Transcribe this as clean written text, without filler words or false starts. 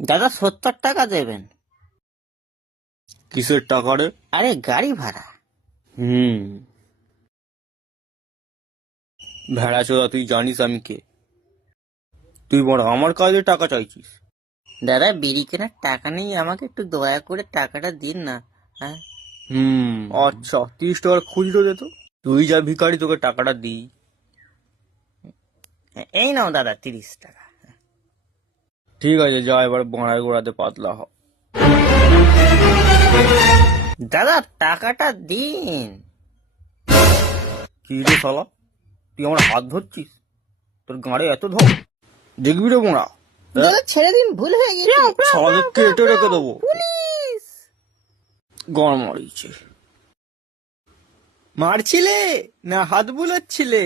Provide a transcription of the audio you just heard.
দাদা 70 টাকা দেবেন। কিসের টাকা রে? আরে গাড়ি ভাড়া। ভেড়া চোদা, তুই জানিস আমি কে? তুই বড় আমার কাজে টাকা চাইছিস? দাদা বিড়ি কেনার টাকা নেই, আমাকে একটু দয়া করে টাকাটা দিন না। হ্যাঁ, আচ্ছা, 30 টাকার খুচরো দে তো। তুই যা ভিখারি, তোকে টাকাটা দিই। এই নাও দাদা 30 টাকা। ঠিক আছে, যা এবার বাঁড়ায় গোড়াতে পাতলা হ। দাদা টাকাটা দিন। কি রে শালা, তুই আমার হাত ধরছিস? তোর গাঁড়ে এত ধর, দেখবি রে বোনা। দাদা ছেড়ে দিন, ভুল হয়ে গেছে। শালাকে কেটে রেখে দেবো। গাঁড় মারিয়েছে। মারছিলে না হাত বুলাচ্ছিলে?